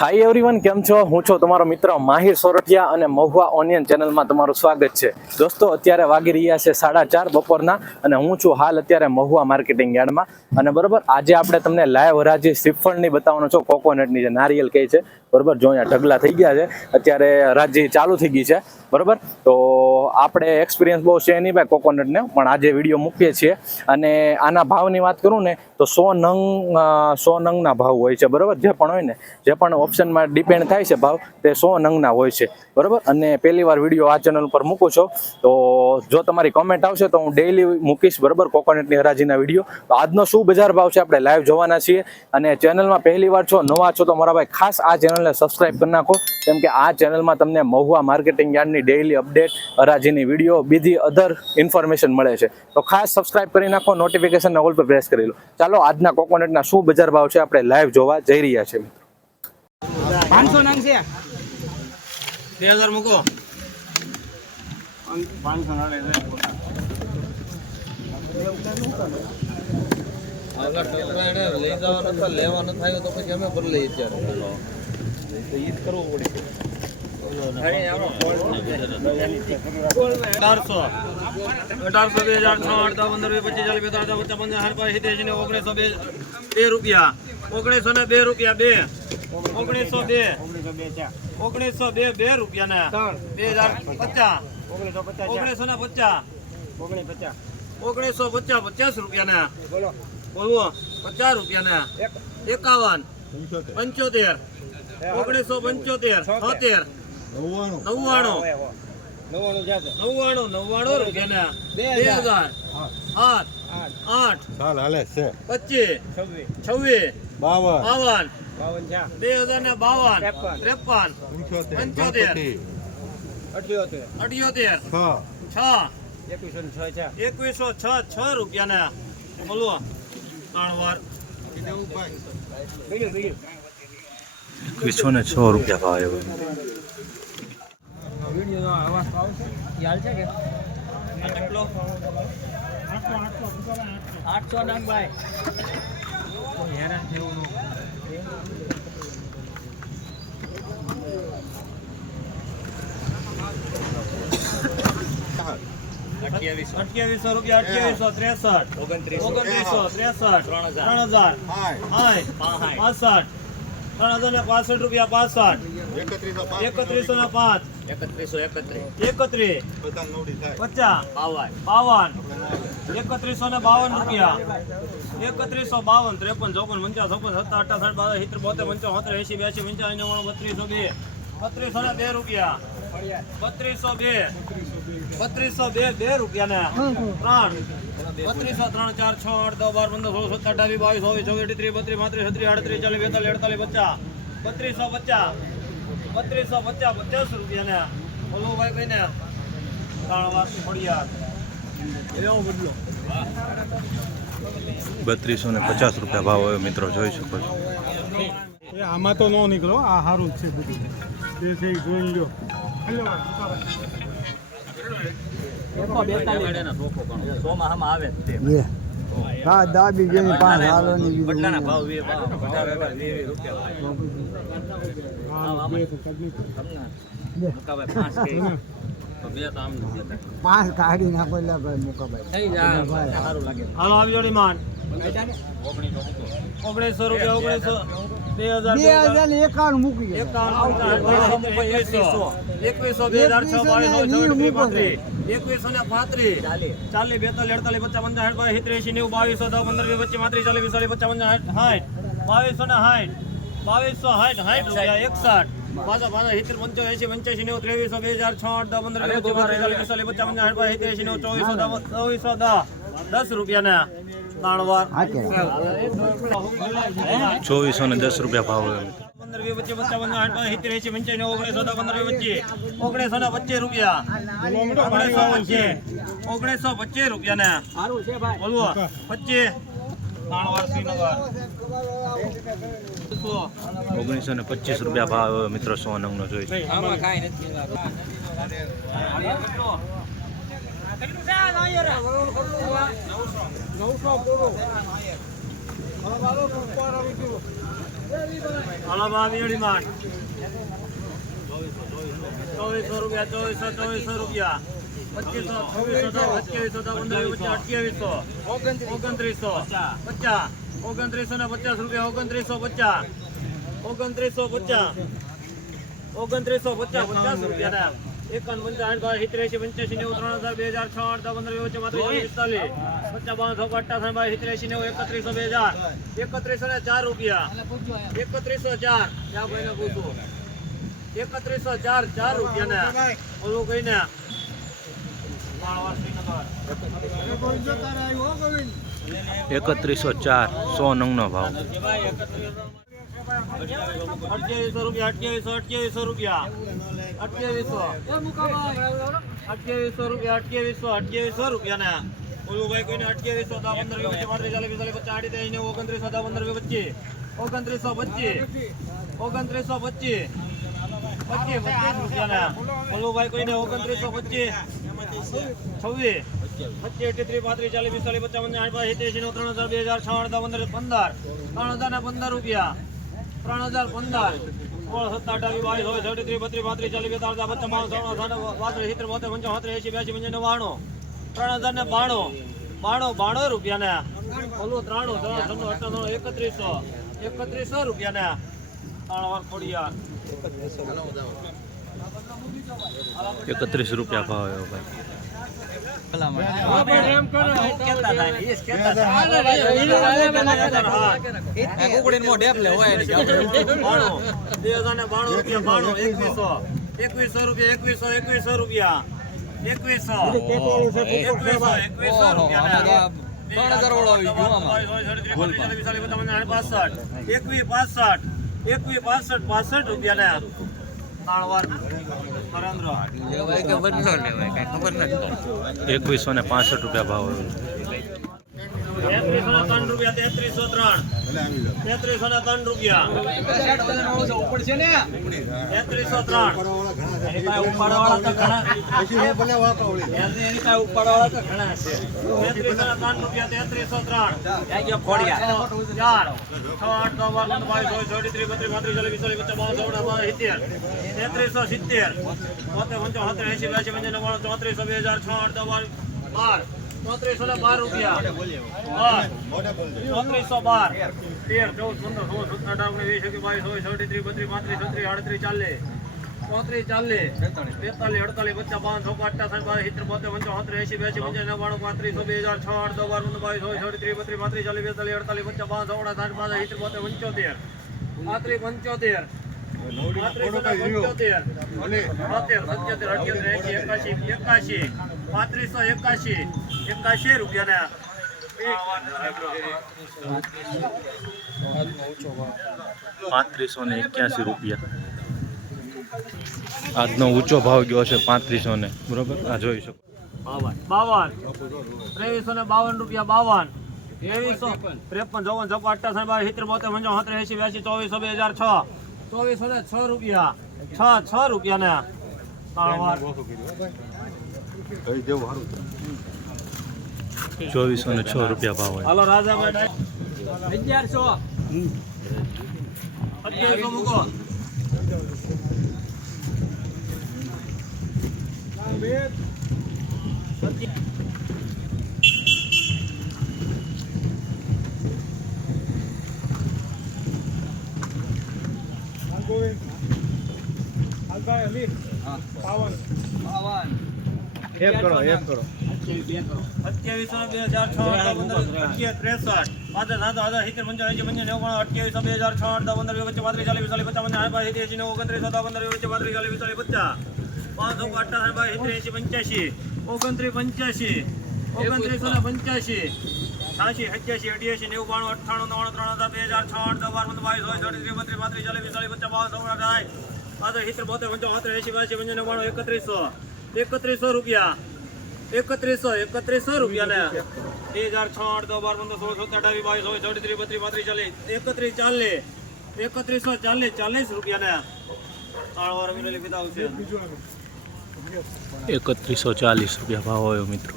High everyone કેમ છો? હું છું તમારો મિત્ર માહિર સોરઠિયા અને મહુવા ઓનિયન ચેનલમાં તમારું સ્વાગત છે. દોસ્તો, અત્યારે વાગી રહ્યા છે સાડા ચાર બપોરના અને હું છું હાલ અત્યારે મહુવા માર્કેટિંગ યાર્ડમાં. અને બરોબર, આજે આપણે તમને લાઈવ હરાજી શ્રીફળની બતાવવાનો છો. કોકોનટની જે નારિયેલ કહે છે બરોબર? જો અહીંયા ઢગલા થઈ ગયા છે, અત્યારે રાજ્ય ચાલુ થઈ ગઈ છે, બરાબર? તો આપણે એક્સપિરિયન્સ બહુ છે નહીં ભાઈ કોકોનટને પણ આજે વીડિયો મૂકીએ છીએ. અને આના ભાવની વાત કરું ને, તો સો નંગ સો નંગના ભાવ હોય છે, બરાબર? જે પણ હોય ને, જે પણ ઓપ્શનમાં ડિપેન્ડ થાય છે ભાવ, તે સો નંગના હોય છે, બરાબર? અને પહેલી વાર વીડિયો આ ચેનલ પર મૂકું છો. તો જો તમારી કોમેન્ટ આવશે, તો હું ડેઈલી મૂકીશ, બરાબર? કોકોનટની હરાજીના વીડિયો તો આજનો શું બજાર ભાવ છે? આપણે લાઈવ જોવાના છીએ. અને ચેનલમાં પહેલી વાર છો, નવા છો, તો મારા ભાઈ ખાસ આ ચેનલને સબસ્ક્રાઇબ કરી નાખો. કેમ કે આ ચેનલમાં તમને મહુવા માર્કેટિંગ યાર્ડની ડેઈલી અપડેટ હરાજીની વીડિયો બીજી અધર ઇન્ફોર્મેશન મળે છે. તો ખાસ સબસ્ક્રાઇબ કરી નાખો નોટિફિકેશન ઓલ પર પ્રેસ કરી લો. ચાલો આજના કોકોનટના શું બજાર ભાવ છે આપણે લાઈવ જોવા જઈ રહ્યા છે પાંચસો નંગ છે. બે હજાર મૂકો. પાંચસો લઈ જવાનું લેવાનું થાય તો પછી અમે ભરી લઈએ અત્યારે. તો ઈ જ કરવું પડે ઓગણીસો બે બે રૂપિયા. ને બે રૂપિયા, બે. ઓગણીસો બે. ઓગણીસો બે બે રૂપિયા ને બે હજાર પચાસ. ઓગણીસો ને પચાસ. ઓગણીસો પચાસ પચાસ રૂપિયા ને બોલો પચાસ રૂપિયા ને એકાવન. પંચોતેર. ઓગણીસો પંચોતેર છોતેર. નવ્વાણું. નવ્વાણું. નવ્વાણું નવ્વાણું રૂપિયા ને. બે બે હજાર. આઠ આઠ. આઠ. ચાલ હાલે છે. પચીસ. છવ્વીસ. છવ્વીસ. બાવન. બાવન. બાવન બે હજાર ને બાવન. ત્રેપન. ત્રેપન. પંચોતેર અઠ્યોતેર. અઠ્યોતેર. છ. છ. એકવીસો છ એકવીસો છ છ રૂપિયા ને. બોલવો ત્રણ વાર. એકવીસો ને છ રૂપિયા ભાવ આવ્યો વીડિયો અવાજ તો આવશે યાદ છે કે કેટલો આઠસો નંગ ભાઈ હેરાન થયું અઠ્યાવીસો રૂપિયા અઠ્યાવીસો ત્રેસઠ ઓગણત્રીસો ત્રેસઠ ત્રણ હજાર હાય સાઠ પાસઠ ત્રણ હજાર ને પાસઠ રૂપિયા પાસઠ. એકત્રીસો ને પાંચ. એકત્રીસો એકત્રીસ. એકત્રીસ. પચાસ. બાવન. બાવન. એકત્રીસો ને બાવન રૂપિયા. એકત્રીસો બાવન ત્રેપન ચોપન પંચાવન છપ્પન સત્તર અઠા સાઠ બાર સિત્તેર બોતેર પંચાવન સત્તર એસી બ્યાસી પંચાવન નવ્વાણું બત્રીસો બે. બત્રીસો ને બે રૂપિયા. બત્રીસો બે. બત્રીસો બે બે રૂપિયા ને ત્રણ. બત્રીસો ત્રણ ચાર છ આઠ દસ બાર પંદર સોળ સત્તર અઠાવીસ બાવીસ ચોવીસ ચોવીસ ત્રીસ બત્રીસ પાંત્રીસ છત્રીસ આડત્રીસ ચાલીસ બેતાલીસ અડતાલીસ પચાસ. બત્રીસો પચાસ. બત્રીસો પચાસ પચાસ રૂપિયા ને બોલો ભાઈ ને ત્રણ વાર ખોડિયાર એવો બદલો. બત્રીસો ને પચાસ રૂપિયા ભાવ હવે મિત્રો જોઈ શકો છો. એ આમાં તો ન નીકળો આ સારું જ છે બધું. જોઈ લો હા દાબી ગઈ પાંચ હાલોની બીજું કાઢી નાખો એટલે ભાઈ મુકાભાઈ. સારું લાગે. હાલો આવી જોડી માન ઓગણીસો રૂપિયા ઓગણીસો. બે હજાર એકાવન મૂકી એકવીસો બે હજાર છ બાવીસ એકવીસો ને પાંત્રીસ. ચાલીસ બેતાલીસ અડતાલીસ પચાસ પંચાસ સાઠ બાવીસ નેવું બાવીસો દસ પંદર વીસ પચીસ પાંત્રીસ ચાલીસ પિસ્તાલીસ પચાસ પંચાસ સાઠ બાવીસો ને સાઠ. બાવીસો સાઠ સાઠ રૂપિયા એકસઠ. પાછા પાછા સિત્તેર એંશી પંચ્યાસી નેવું ત્રેવીસો બે હજાર છ આઠ દસ પંદર વીસ પચીસ પાંત્રીસ ચાલીસ પચાસ પંચાસ સાઠ સિત્તેર નેવું ચોવીસો દસ ચોવીસો દસ. દસ રૂપિયા ને ત્રણ વાર હા કે ચોવીસો ને દસ રૂપિયા ભાવ પંદર વીસ વચ્ચે પંચાવન સાઠ સિત્તેર પંચાવન ઓગણીસો દસ પંદર વચ્ચે. ઓગણીસો ને પચીસ રૂપિયા. ઓગણીસો પચીસ. ઓગણીસો પચીસ રૂપિયા ને. સારું છે બોલવો પચીસ. ઓગણીસો. ને પચીસ રૂપિયા ભાવ મિત્ર મિત્રો સો નંગનો જોઈ. આમાં કાંઈ નથી નવસો પૂરો. હવે વાલો ઉપર આવી ગયું. હાલો બા વીડી માં ચોવીસો રૂપિયા, ચોવીસો ચોવીસો રૂપિયા. પચીસો, છવ્વીસો અઠ્યાવીસો પંદર અઠ્યાવીસો. ઓગણત્રીસો, પચાસ. ઓગણત્રીસો ને પચાસ રૂપિયા, ઓગણત્રીસો, પચાસ. ઓગણત્રીસો પચાસ. ઓગણત્રીસો, પચાસ પચાસ રૂપિયા એકાવન પંચાવન બાર સિત્રેસી પંચ્યાસી નેવું ત્રણ હજાર બે હજાર છ પંદર પચીસ ત્રીસ પિસ્તાલીસ પચાસ બાવન અઠ્ઠાસી બાર સિત્રેસી નેવું એકત્રીસો બે હજાર. એકત્રીસો ને ચાર રૂપિયા. એકત્રીસો ચાર. ત્યાં ભાઈને પૂછું. એકત્રીસો ચાર ચાર રૂપિયા ને ઓલું કહીને. એકત્રીસો ચાર સો નંગનો ભાવ. અઠ્યાવીસો રૂપિયા, અઠ્યાવીસો અઠ્યાવીસો રૂપિયા. અઠ્યાવીસો. અઠ્યાવીસો રૂપિયા, અઠ્યાવીસો અઠ્યાવીસો રૂપિયા ને ઓલું ભાઈ કોઈને અઠ્યાવીસો દા પંદર વીસ પચીસ પાંત્રીસ ચાલીસ પિસ્તાલીસ પચાસ આડી નેવું ઓગણત્રીસો દા પંદર પચીસ ઓગણત્રીસો પચીસ. ઓગણત્રીસો પચીસ. પચીસ પચીસ રૂપિયા ને ઓલું કોઈને ઓગણત્રીસો પચીસ. છવ્વીસ. પચીસ અઠ્યાત્રીસ પાંત્રીસ, ચાલીસ, પિસ્તાલીસ પચાસ પંચાવન આઠ ત્રણ હજાર, બે હજાર, છ આઠ પંદર પંદર. ત્રણ હજાર ને પંદર રૂપિયા. ત્રણ હજાર પંદર. સોળ સત્તર અઢાર બાવીસ હોય છવ્વીસ ત્રીસ બત્રીસ, પાંત્રીસ, ચાલીસ, બેતાળીસ પચાસ ત્રણ સાઠ પાંત્રીસ ત્રણ હજાર ને બાણું. બાણું બાણું રૂપિયા ને ઓલું ત્રાણું, ત્રણ ત્રણ અઠ્ઠાણું એકત્રીસો. એકત્રીસો રૂપિયા ને ત્રણ વાર ખોડિયા એકત્રીસ રૂપિયા ભાવ આવ્યો ભાઈ. એકવીસો રૂપિયા એકવીસો એકવીસો રૂપિયા એકવીસો એકવીસો એકવીસો પાસઠ એકવી પાસઠ પાસઠ રૂપિયા ને. એકવીસો ને પાસઠ રૂપિયા ભાવ રૂપિયા તેત્રીસો ને ત્રણ રૂપિયા તેત્રીસો ત્રણ તેત્રીસો ને ત્રણ રૂપિયા તેત્રીસો ત્રણ તેત્રીસો ત્રણ રૂપિયા તેત્રીસો ત્રણ. ચાર છ આઠ નવ બાર બાવીસ ચોવીસ ચોવીસ ત્રીસ બત્રીસ પાંત્રીસ ચાલીસ પિસ્તાલીસ પચાસ બાવન ચોવન બાવન સિત્તેર. તેત્રીસો સિત્તેર. બોતેર પંચાવન સત્તર એંશી બ્યાસી પંચાવન ચોત્રીસો બે હજાર છ આઠ નવ બાર બાર. ચોત્રીસો ને બાર રૂપિયા. ચોત્રીસો બાર. તેર ચૌદ પંદર સોળ સત્તર અઢાર ઓગણીસ વીસ એકવીસ બાવીસ ચોવીસ ચોવીસ ત્રીસ બત્રીસ પાંત્રીસ છત્રીસ આડત્રીસ ચાલીસ. ચોત્રીસ ચાલીસ બેતાલીસ અડતાલીસ, પચાસ, બાવન છપ્પન અઠ્ઠાસી બાવીસ સિત્તેર, બોતેર, પંચાવન, સત્તર, એંશી બ્યાસી પંચાવન, નવ્વાણું, પાંત્રીસો બે હજાર, છ, આઠ, દસ, બાર પંદર બાવીસ ચોવીસ ચોવીસ ત્રીસ બત્રીસ પાંત્રીસ, ચાલીસ, બેતાલીસ, અડતાલીસ, પચાસ, બાવન ચોવન સાઠ પાંચ સિત્તેર, બોતેર, પંચોતેર, પાંત્રીસ, પંચોતેર, પાંત્રીસો ને પંચોતેર બોતેર સત્યોતેર, અઠ્યોતેર, એંશી, એકાશી એકાશી, પાંત્રીસો એકાશી એકાશી રૂપિયાના પાંત્રીસો ને એક્યાસી રૂપિયા. આજનો ઊંચો ભાવ ગયો છે પાંત્રીસો ને. બરોબર? આ જોઈ શકો. બાવન. બાવન. ત્રેવીસો ને બાવન રૂપિયા બાવન. ત્રેવીસો. ત્રેપન ચોવન છપ્પન અઠ્ઠાસી બાર સિત્તેર બોતેર પંચાવન સત્તર એસી બ્યાસી ચોવીસો બે હજાર છ. ચોવીસો ને છ રૂપિયા. છ છ રૂપિયા ને. ચોવીસો ને છ રૂપિયા ભાવ હલો હાલો રાજાભાઈ અગિયારસો. અગિયારસો મૂકો. અઠ્યાવીસો બે હજાર છ પંદર અગિયાર ત્રેસઠ પાંચ સાત હજાર સિત્તેર પંચાવન એંશી પંચાવન નેવું અઠ્યાવીસો બે હજાર છ દસ પંદર વચ્ચે પાંત્રીસ ચાલીસ પિસ્તાલીસ પચાસ નેવું ઓગણત્રીસ દસ પંદર વચ્ચે પાંત્રીસ ચાલીસ પિસ્તાલીસ પચાસ પાંચસો અઠ્ઠાસી બાવીસ એંશી પંચ્યાસી ઓગણત્રીસ પંચ્યાસી ઓગણત્રીસો ને પંચ્યાસી છ્યાસી સત્યાસી અઠ્યાસી નેવું બાણું અઠ્ઠાણું નવ્વાણું ત્રણ હજાર બે હજાર છ આઠ બાર પંદર બાવીસ હોય ચોત્રીસ બત્રીસ પાંત્રીસ ચાલીસ પિસ્તાલીસ પચાસ બાવન અઢાર પાંચ સિત્તેર બોતેર પંચાવન એંશી બ્યાસી પંચાવન નવ્વાણું એકત્રીસો એકત્રીસો રૂપિયા એકત્રીસો એકત્રીસો રૂપિયા ને. બે હજાર છ આઠ દસ બાર પંદર સોળ સત્તર અઢાવી બાવીસ હોય ચોવીસ ત્રીસ બત્રીસ પાંત્રીસ ચાલીસ એકત્રીસ ચાલીસ એકત્રીસો ચાલીસ ચાલીસ રૂપિયા ને. ત્રણ વાર મિલેલી લીધા આવશે એકત્રીસો ચાલીસ રૂપિયા ભાવ આવ્યો મિત્રો.